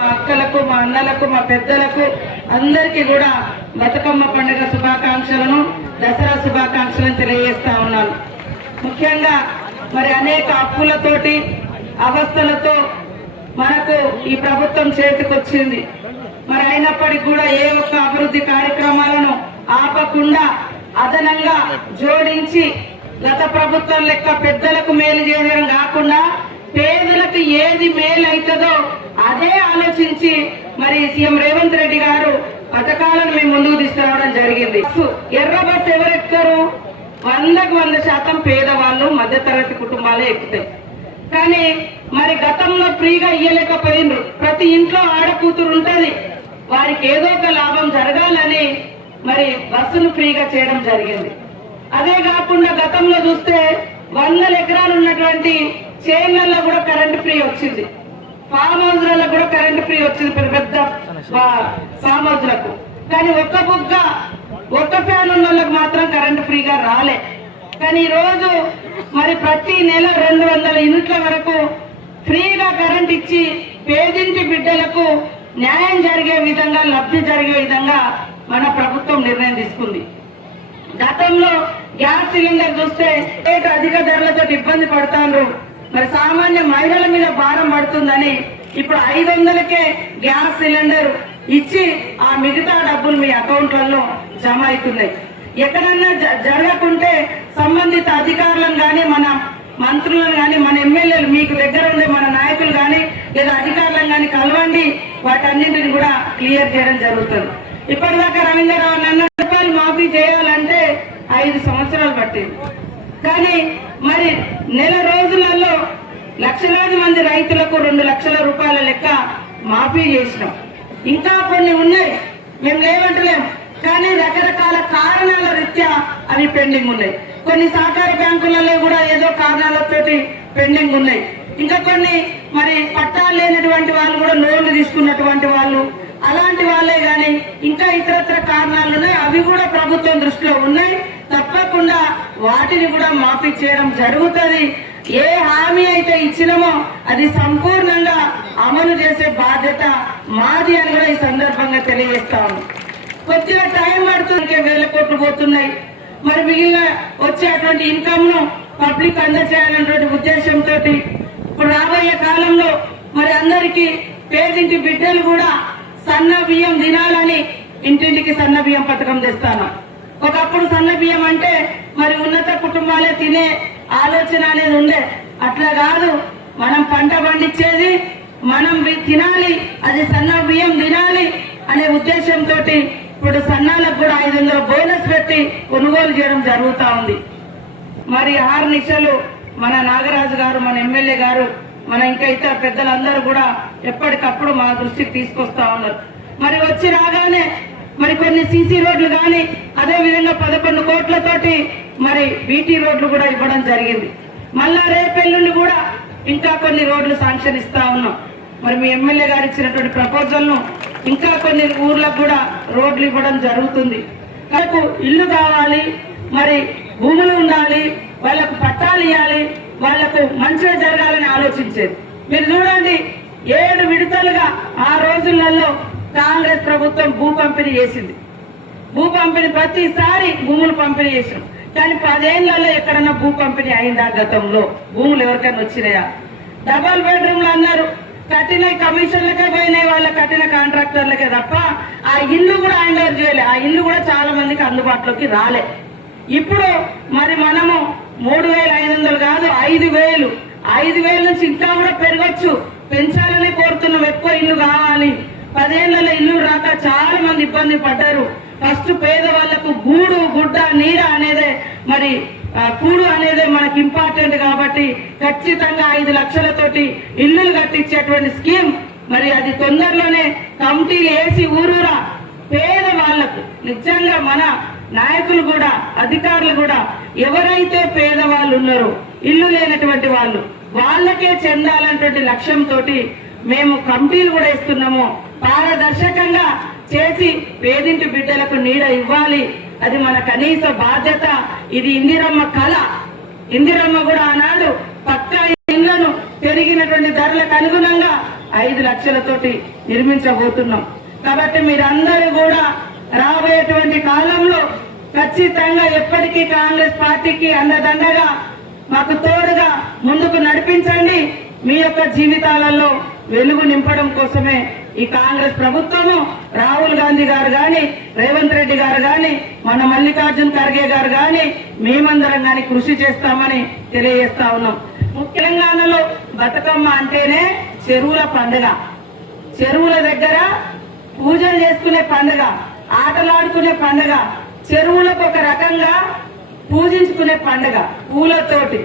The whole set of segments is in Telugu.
మా అక్కలకు మా అన్నలకు మా పెద్దలకు అందరికీ కూడా బతుకమ్మ పండుగ శుభాకాంక్షలను దసరా శుభాకాంక్షలను తెలియజేస్తా ఉన్నాను. ముఖ్యంగా మరి అనేక అప్పులతోటి అవస్థలతో మనకు ఈ ప్రభుత్వం చేతికొచ్చింది. మరి అయినప్పటికీ కూడా ఏ ఒక్క అభివృద్ధి కార్యక్రమాలను ఆపకుండా అదనంగా జోడించి గత ప్రభుత్వం లెక్క పెద్దలకు మేలు చేయడం కాకుండా పేదలకు ఏది మేలు అవుతుందో అదే ఆలోచించి మరి సీఎం రేవంత్ రెడ్డి గారు పథకాలను మేము ముందుకు తీసుకురావడం జరిగింది. ఎర్ర బస్ ఎవరు ఎక్కుతారు? వందకు వంద శాతం పేదవాళ్ళు మధ్యతరగతి కుటుంబాలే ఎక్కుతాయి. కానీ మరి గతంలో ఫ్రీగా ఇయ్యలేకపోయిండ్రు ప్రతి ఇంట్లో ఆడకూతురు ఉంటది. వారికి ఏదో ఒక లాభం జరగాలని మరి బస్సును ఫ్రీగా చేయడం జరిగింది. అదే కాకుండా గతంలో చూస్తే వందల ఎకరాలు ఉన్నటువంటి చేన్లలో కూడా కరెంట్ ఫ్రీ వచ్చింది. ఫామ్ కూడా కరెంట్ ఫ్రీ వచ్చింది పెద్ద పెద్ద ఫామ్ హౌస్లకు కానీ ఒక్క బుగ్గ ఒక్క ఫ్యాన్ ఉన్న వాళ్ళకి మాత్రం కరెంట్ ఫ్రీగా రాలే. కానీ ఈ రోజు మరి ప్రతి నెల రెండు వందల యూనిట్ల వరకు ఫ్రీగా కరెంట్ ఇచ్చి పేదింటి బిడ్డలకు న్యాయం జరిగే విధంగా లబ్ధి జరిగే విధంగా మన ప్రభుత్వం నిర్ణయం తీసుకుంది. గతంలో గ్యాస్ సిలిండర్ చూస్తే అధిక ధరలతో ఇబ్బంది పడతారు మరి సామాన్య మహిళల మీద భారం పడుతుందని ఇప్పుడు ఐదు వందలకే గ్యాస్ సిలిండర్ ఇచ్చి ఆ మిగతా డబ్బులు మీ అకౌంట్లలో జమ అవుతున్నాయి. ఎక్కడన్నా జ- జరగకుంటే సంబంధిత అధికారులను గాని మన మంత్రులను గాని మన ఎమ్మెల్యేలు మీకు దగ్గర ఉండే మన నాయకులు గాని లేదా అధికారులను గాని కలవండి. వాటన్నింటిని కూడా క్లియర్ చేయడం జరుగుతుంది. ఇప్పటిదాకా రవీంద్రరావు నన్ను రూపాయలు మాఫీ చేయాలంటే ఐదు సంవత్సరాలు పట్టింది. కానీ మరి నెల రోజులలో లక్షలాది మంది రైతులకు రెండు లక్షల రూపాయల లెక్క మాఫీ చేసినాం. ఇంకా కొన్ని ఉన్నాయి మేము లేవంటలేము కానీ రకరకాల కారణాల రీత్యా అవి పెండింగ్ ఉన్నాయి. కొన్ని సహకార బ్యాంకులలో కూడా ఏదో కారణాలతోటి పెండింగ్ ఉన్నాయి. ఇంకా కొన్ని మరి పట్టాలు లేనటువంటి వాళ్ళు కూడా లోన్లు తీసుకున్నటువంటి వాళ్ళు అలాంటి వాళ్ళే కానీ ఇంకా ఇతరత్ర కారణాలు ఉన్నాయి అవి కూడా ప్రభుత్వం దృష్టిలో ఉన్నాయి. వాటిని కూడా మాఫీ చేయడం జరుగుతుంది. ఏ హామీ అయితే ఇచ్చినామో అది సంపూర్ణంగా అమలు చేసే బాధ్యత మాది అని కూడా ఈ సందర్భంగా తెలియజేస్తాము కొద్దిగా టైం పడుతుంది వేల కోట్లు పోతున్నాయి. మరి మిగిలిన వచ్చేటువంటి ఇన్కమ్ను పబ్లిక్ అందజేయాలన్నటువంటి ఉద్దేశంతో ఇప్పుడు రాబోయే కాలంలో మరి అందరికీ పేదింటి బిడ్డలు కూడా సన్న బియ్యం తినాలని ఇంటింటికి సన్న బియ్యం పథకం తెస్తాను. ఒకప్పుడు సన్న బియ్యం అంటే మరి ఉన్నత కుటుంబాలే తినే ఆలోచన అనేది ఉండే. అట్లా కాదు. మనం పంట పండించేది మనం తినాలి. అది సన్న బియ్యం తినాలి అనే ఉద్దేశంతో ఇప్పుడు సన్నాలకు కూడా ఐదు వందల బోనస్ పెట్టి కొనుగోలు చేయడం జరుగుతా ఉంది. మరి ఆరు నిశలు మన నాగరాజు గారు మన ఎమ్మెల్యే గారు మన ఇంకా ఇతర పెద్దలందరూ కూడా ఎప్పటికప్పుడు మా దృష్టికి తీసుకొస్తా ఉన్నారు. మరి వచ్చి రాగానే మరి కొన్ని సీసీ రోడ్లు కానీ అదే విధంగా పదకొండు కోట్లతోటి మరి బీటీ రోడ్లు కూడా ఇవ్వడం జరిగింది. మళ్ళా రేపెల్లుండి కూడా ఇంకా కొన్ని రోడ్లు శాంక్షన్ ఇస్తా ఉన్నాం. మరి మీ ఎమ్మెల్యే గారు ఇచ్చినటువంటి ప్రపోజల్ను ఇంకా కొన్ని ఊర్లకు కూడా రోడ్లు ఇవ్వడం జరుగుతుంది. వాళ్ళకు ఇల్లు కావాలి మరి భూములు ఉండాలి వాళ్ళకు పట్టాలు ఇవ్వాలి వాళ్ళకు మంచిగా జరగాలని ఆలోచించేది. మీరు చూడండి ఏడు విడతలుగా ఆ రోజులలో కాంగ్రెస్ ప్రభుత్వం భూ పంపిణీ చేసింది. భూ పంపిణీ ప్రతిసారి భూములు పంపిణీ చేసినాం. కానీ పదేళ్ళలో ఎక్కడన్నా భూ పంపిణీ అయిందా గతంలో? భూములు ఎవరికైనా వచ్చినాయా? డబల్ బెడ్రూమ్లు అన్నారు. కట్టిన కమిషన్లకే పోయినాయి వాళ్ళ కట్టిన కాంట్రాక్టర్లకే తప్ప ఆ ఇల్లు కూడా హ్యాండ్ ఓవర్ చేయలే. ఆ ఇల్లు కూడా చాలా మందికి అందుబాటులోకి రాలే. ఇప్పుడు మరి మనము మూడు వేల ఐదు వందలు కాదు ఐదు వేలు. ఐదు వేల నుంచి ఇంకా కూడా పెరగచ్చు. పెంచాలని కోరుతున్నాం. ఎక్కువ ఇల్లు కావాలి. పదేళ్ళలో ఇల్లు రాక చాలా మంది ఇబ్బంది పడ్డారు. ఫస్ట్ పేదవాళ్ళకు గూడు గుడ్డ నీడ అనేదే మరి కూడు అనేది మనకి ఇంపార్టెంట్ కాబట్టి ఖచ్చితంగా ఐదు లక్షలతోటి ఇల్లులు కట్టించేటువంటి స్కీమ్ మరి అది తొందరలోనే కమిటీలు వేసి ఊరూరా పేద వాళ్ళకు నిజంగా మన నాయకులు కూడా అధికారులు కూడా ఎవరైతే పేదవాళ్ళు ఉన్నారో ఇల్లు లేనటువంటి వాళ్ళు వాళ్ళకే చెందాలన్నటువంటి లక్ష్యంతో మేము కమిటీలు కూడా ఇస్తున్నాము. పారదర్శకంగా చేసి పేదింటి బిడ్డలకు నీడ ఇవ్వాలి. అది మన కనీస బాధ్యత. ఇది ఇందిరమ్మ కళ. ఇందిరమ్మ కూడా ఆనాడు పక్కా ఇళ్ళను పెరిగినటువంటి ధరలకు అనుగుణంగా ఐదు లక్షలతోటి నిర్మించబోతున్నాం. కాబట్టి మీరందరూ కూడా రాబోయేటువంటి కాలంలో ఖచ్చితంగా ఎప్పటికీ కాంగ్రెస్ పార్టీకి అందదండగా మాకు తోడుగా ముందుకు నడిపించండి. మీ యొక్క జీవితాలలో వెలుగు నింపడం కోసమే ఈ కాంగ్రెస్ ప్రభుత్వము రాహుల్ గాంధీ గారు గాని రేవంత్ రెడ్డి గారు గాని మన మల్లికార్జున్ ఖర్గే గారు గాని మేమందరం గాని కృషి చేస్తామని తెలియజేస్తా ఉన్నాం. తెలంగాణలో బతుకమ్మ అంటేనే చెరువుల పండుగ. చెరువుల దగ్గర పూజలు చేసుకునే పండుగ ఆటలాడుకునే పండుగ చెరువులకు ఒక రకంగా పూజించుకునే పండుగ పూలతోటి.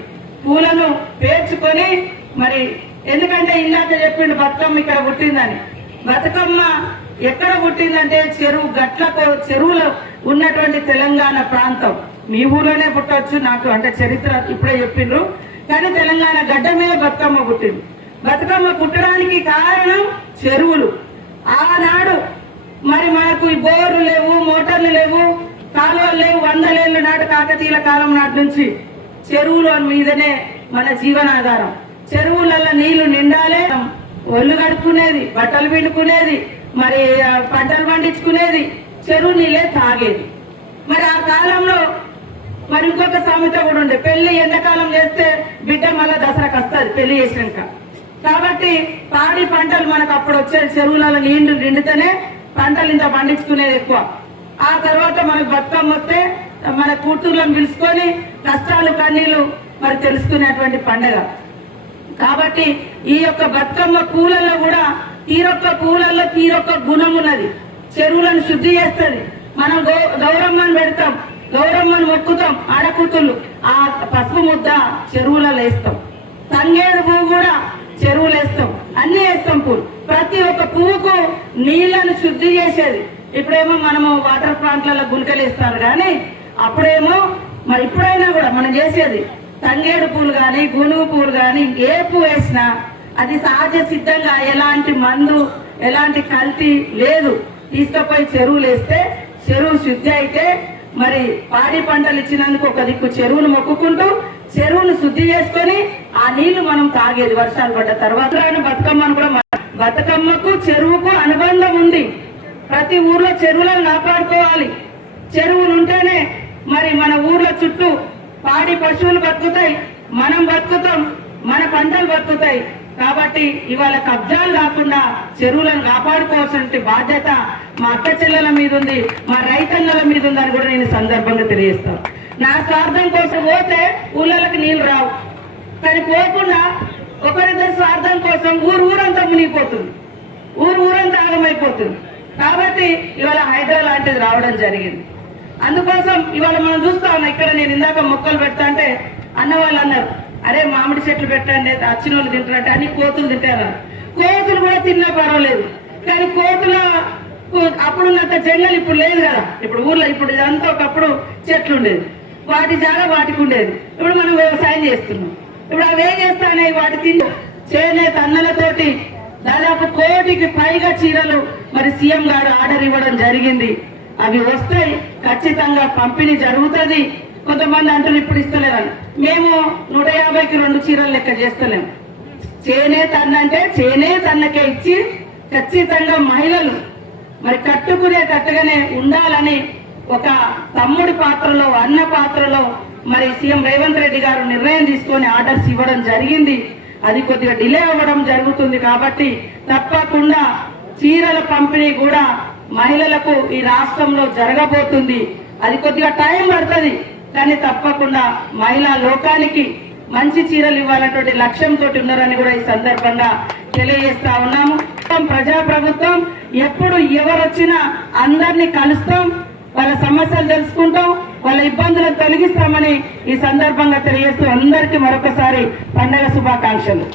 పూలను పేర్చుకొని మరి ఎందుకంటే ఇందాక చెప్పిండు బతుకమ్మ ఇక్కడ పుట్టిందని. బతుకమ్మ ఎక్కడ పుట్టిందంటే చెరువు గట్లకు చెరువులో ఉన్నటువంటి తెలంగాణ ప్రాంతం. మీ ఊర్లోనే పుట్టవచ్చు నాకు అంటే చరిత్ర ఇప్పుడే చెప్పిండ్రు. కానీ తెలంగాణ గడ్డ మీద బతుకమ్మ పుట్టింది. బతుకమ్మ పుట్టడానికి కారణం చెరువులు. ఆనాడు మరి మనకు ఈ బోర్లు లేవు మోటార్లు లేవు కాలువలు లేవు వందలేళ్ళ నాటి కాకతీయుల కాలం నాటి నుంచి చెరువుల మీదనే మన జీవనాధారం. చెరువులలో నీళ్ళు ఒళ్ళు కడుక్కునేది బట్టలు పిండుకునేది మరి పంటలు పండించుకునేది చెరువు నీళ్ళే తాగేది. మరి ఆ కాలంలో మరి ఇంకొక సామెత కూడా ఉండే పెళ్ళి ఎండాకాలం చేస్తే బిడ్డ మళ్ళీ దసరాకు వస్తుంది పెళ్ళి చేసినాక. కాబట్టి పాడి పంటలు మనకు అప్పుడు వచ్చే చెరువులలో నీళ్ళు నిండితేనే పంటలు ఇంత పండించుకునేది ఎక్కువ. ఆ తర్వాత మనకు బతుకమ్మ వస్తే మన కూతుర్లను పిలుచుకొని కష్టాలు కన్నీళ్ళు మరి తెలుసుకునేటువంటి పండగ. కాబట్టి ఈ యొక్క బతుకమ్మ పూలలో కూడా తీరొక్క పూలలో తీరొక్క గుణం ఉన్నది. చెరువులను శుద్ధి చేస్తుంది. మనం గౌ- గౌరమ్మని పెడతాం. గౌరమ్మని మొక్కుతాం ఆడకూతులు ఆ పసుపు ముద్ద చెరువులలో వేస్తాం. తంగేడు పువ్వు కూడా చెరువులు వేస్తాం. అన్ని వేస్తాం పూలు. ప్రతి ఒక్క పువ్వుకు నీళ్ళను శుద్ధి చేసేది. ఇప్పుడేమో మనము వాటర్ ప్లాంట్లలో గుళికలు వేస్తారు కానీ అప్పుడేమో మరి ఇప్పుడైనా కూడా మనం చేసేది. తంగేడు పూలు కానీ గునుగు పూలు కానీ ఏ పువ్వు వేసినా అది సహజ సిద్ధంగా ఎలాంటి మందు ఎలాంటి కల్తీ లేదు. తీసుకుపోయి చెరువులు వేస్తే చెరువు శుద్ధి అయితే మరి పాడి పంటలు ఇచ్చినందుకు ఒక దిక్కు చెరువును మొక్కుకుంటూ చెరువును శుద్ధి చేసుకొని ఆ నీళ్ళు మనం తాగేది వర్షాలు పడ్డ తర్వాత. రాని బతుకమ్మను కూడా మన- బతుకమ్మకు చెరువుకు అనుబంధం ఉంది. ప్రతి ఊర్లో చెరువులను కాపాడుకోవాలి. చెరువులు ఉంటేనే మరి మన ఊర్ల చుట్టూ పాడి పశువులు బతుకుతాయి మనం బతుకుతాం మన పంటలు బతుకుతాయి. కాబట్టి ఇవాళ కబ్జాలు కాకుండా చెరువులను కాపాడుకోవాల్సిన బాధ్యత మా అక్క చెల్లెల మీద ఉంది మా రైతన్నల మీద అని కూడా నేను సందర్భంగా తెలియజేస్తాను. నా స్వార్థం కోసం పోతే ఊళ్ళకి నీళ్ళు రావు. కానీ పోకుండా ఒకరిద్దరి స్వార్థం కోసం ఊరు ఊరంతా మునిగిపోతుంది. ఊరు ఊరంతా ఆగమైపోతుంది. కాబట్టి ఇవాళ హైదరాబాద్ లాంటిది రావడం జరిగింది. అందుకోసం ఇవాళ మనం చూస్తా ఉన్నాం ఇక్కడ నేను ఇందాక మొక్కలు పెడతా అంటే అన్న వాళ్ళు అన్నారు అరే మామిడి చెట్లు పెట్టండి అచ్చిన వాళ్ళు తింటారంటే అన్ని కోతులు తింటారు? కోతులు కూడా తిన్నా పర్వాలేదు. కానీ కోతుల అప్పుడున్నంత జంగల్ ఇప్పుడు లేదు కదా. ఇప్పుడు ఊర్లో ఇప్పుడు అంతా ఒకప్పుడు చెట్లు ఉండేది వాటి జాగా వాటికి ఉండేది. ఇప్పుడు మనం వ్యవసాయం చేస్తున్నాం. ఇప్పుడు అవి ఏం చేస్తానే వాటి తిండి చేనేత అన్నలతోటి దాదాపు కోటికి పైగా చీరలు మరి సీఎం గారు ఆర్డర్ ఇవ్వడం జరిగింది. అవి వస్తాయి ఖచ్చితంగా పంపిణీ జరుగుతుంది. కొంతమంది అంటారు ఇప్పుడు ఇస్తలేరని. మేము నూట యాభైకి రెండు చీరలు లెక్క చేస్తలేము చేనేత అన్న అంటే చేనేత అన్నకే ఇచ్చి ఖచ్చితంగా మహిళలు మరి కట్టుకునేటట్టుగానే ఉండాలని ఒక తమ్ముడి పాత్రలో అన్న పాత్రలో మరి సీఎం రేవంత్ రెడ్డి గారు నిర్ణయం తీసుకొని ఆర్డర్స్ ఇవ్వడం జరిగింది. అది కొద్దిగా డిలే అవ్వడం జరుగుతుంది కాబట్టి తప్పకుండా చీరల పంపిణీ కూడా మహిళలకు ఈ రాష్ట్రంలో జరగబోతుంది. అది కొద్దిగా టైం పడుతుంది. కానీ తప్పకుండా మహిళా లోకానికి మంచి చీరలు ఇవ్వాలన్నటువంటి లక్ష్యంతో ఉన్నారని కూడా ఈ సందర్భంగా తెలియజేస్తా ఉన్నాము. ప్రజా ప్రభుత్వం ఎప్పుడు ఎవరొచ్చినా అందరినీ కలుస్తాం వాళ్ళ సమస్యలు తెలుసుకుంటాం వాళ్ళ ఇబ్బందులను తొలగిస్తామని ఈ సందర్భంగా తెలియజేస్తూ అందరికీ మరొకసారి పండగ శుభాకాంక్షలు.